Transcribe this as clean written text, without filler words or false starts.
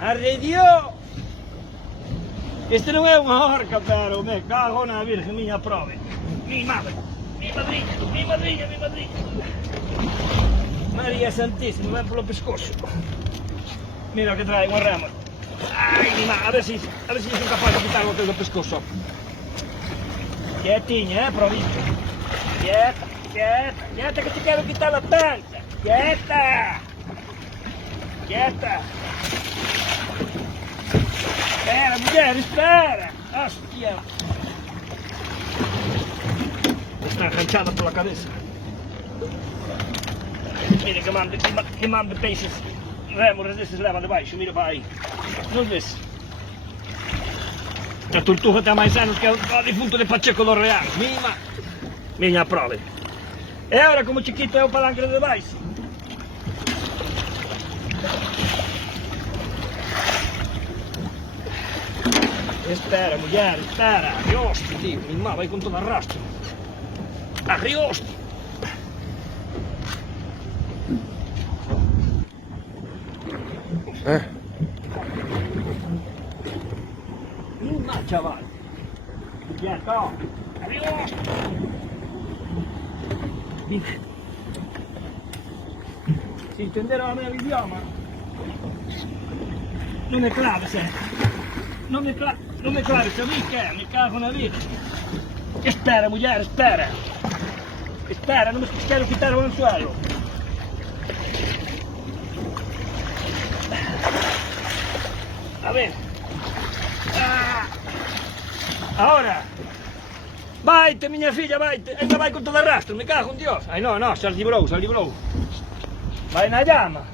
Arredió! Este non é unha orca, pero me cago na virgen, miña prove. Mi madre, mi madriña, mi madriña, mi madriña. María Santísima, ven polo pescozo. Mira o que trae unha rama. Ai, mi madre, a ver si son capaz de quitar o teu do pescozo. Quietinha, provincia. Quieta, quieta, quieta que te quero quitar a tanca. Quieta. Quieta. Espera, mulher, espera! Hostia! Está enganchada pola cabeza. Mira que mande peixes. Rémores destes leva debaixo, mira para aí. Non ves? A tortuga ten máis anos que o difunto de Pacheco do Real. Mima! Miña prove. E agora como chiquito é o palanque de debaixo. Espera, mulher, espera. Arrioste, tío. Mi má vai con todo arrastro. Arrioste. Mi má, chaval. Quieto. Arrioste. Vine. Si entenderon o meu idioma, non me claves, Non me claves a mí, que me cago na vida. Espera, mulher, espera. Espera, non me quero quitar o anzuelo. A ver. Ahora. Vaite, miña filla, vaite. Ainda vai con todo arrastro, me cago en Dios. Ai, non, xa librou. Vai na llama.